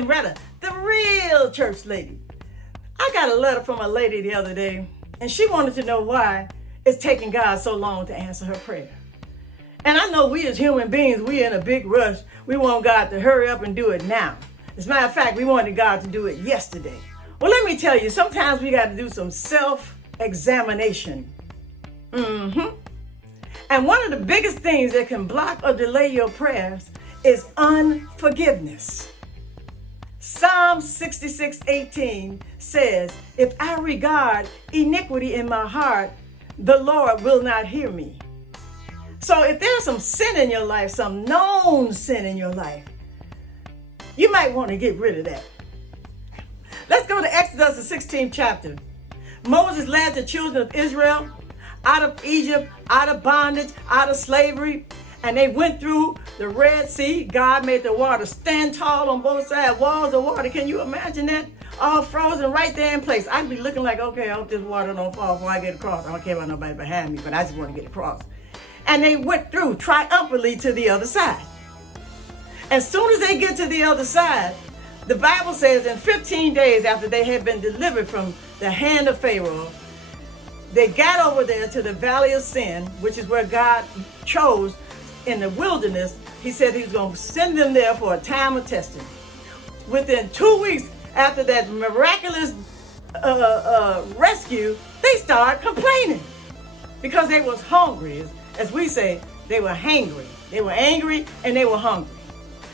rather, the real church lady. I got a letter from a lady the other day, and she wanted to know why it's taking God so long to answer her prayer. And I know we as human beings, we in a big rush. We want God to hurry up and do it now. As a matter of fact, we wanted God to do it yesterday. Well, let me tell you, sometimes we got to do some self-examination. And one of the biggest things that can block or delay your prayers is unforgiveness. Psalm 66:18 says, if I regard iniquity in my heart, the Lord will not hear me. So if there's some sin in your life, some known sin in your life, you might want to get rid of that. Let's go to Exodus, the 16th chapter. Moses led the children of Israel out of Egypt, out of bondage, out of slavery, and they went through the Red Sea. God made the water stand tall on both sides, walls of water. Can you imagine that? All frozen right there in place. I'd be looking like, okay, I hope this water don't fall before I get across. I don't care about nobody behind me, but I just want to get across. And they went through triumphantly to the other side. As soon as they get to the other side, the Bible says in 15 days after they had been delivered from the hand of Pharaoh, they got over there to the Valley of Sin, which is where God chose in the wilderness. He said he was going to send them there for a time of testing. Within 2 weeks after that miraculous rescue, they started complaining because they was hungry. As we say, they were hangry. They were angry and they were hungry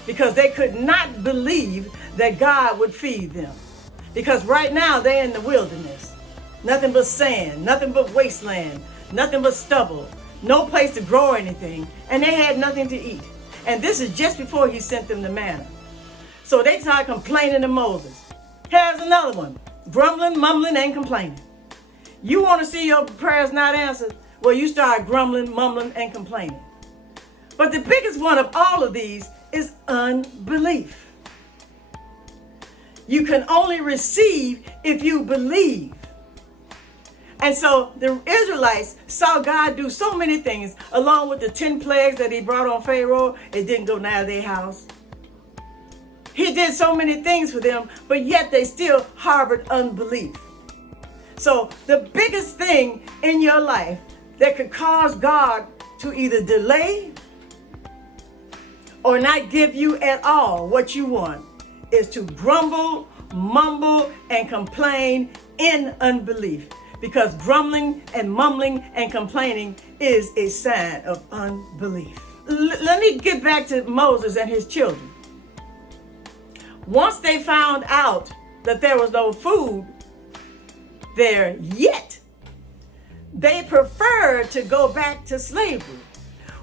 because they could not believe that God would feed them. Because right now they're in the wilderness. Nothing but sand, nothing but wasteland, nothing but stubble, no place to grow anything, and they had nothing to eat. And this is just before he sent them the manna. So they started complaining to Moses. Here's another one, grumbling, mumbling, and complaining. You want to see your prayers not answered? Well, you start grumbling, mumbling, and complaining. But the biggest one of all of these is unbelief. You can only receive if you believe. And so the Israelites saw God do so many things, along with the 10 plagues that he brought on Pharaoh. It didn't go nigh their house. He did so many things for them, but yet they still harbored unbelief. So the biggest thing in your life that could cause God to either delay or not give you at all what you want is to grumble, mumble, and complain in unbelief. Because grumbling and mumbling and complaining is a sign of unbelief. Let me get back to Moses and his children. Once they found out that there was no food there yet, they preferred to go back to slavery,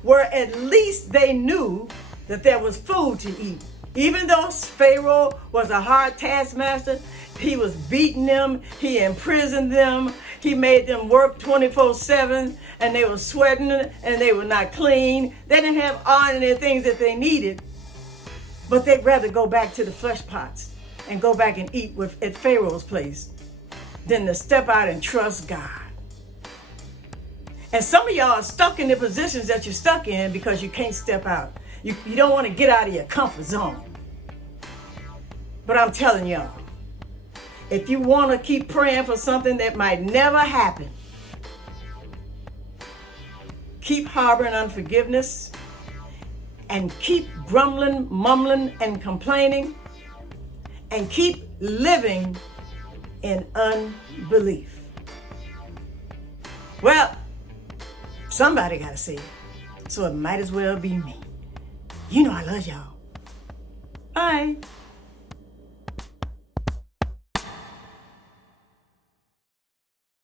where at least they knew that there was food to eat. Even though Pharaoh was a hard taskmaster, he was beating them, he imprisoned them, he made them work 24/7, and they were sweating and they were not clean. They didn't have all of the things that they needed, but they'd rather go back to the flesh pots and go back and eat at Pharaoh's place than to step out and trust God. And some of y'all are stuck in the positions that you're stuck in because you can't step out. You don't want to get out of your comfort zone. But I'm telling y'all, if you want to keep praying for something that might never happen, keep harboring unforgiveness and keep grumbling, mumbling, and complaining, and keep living in unbelief. Well, somebody got to say it, so it might as well be me. You know I love y'all. Bye.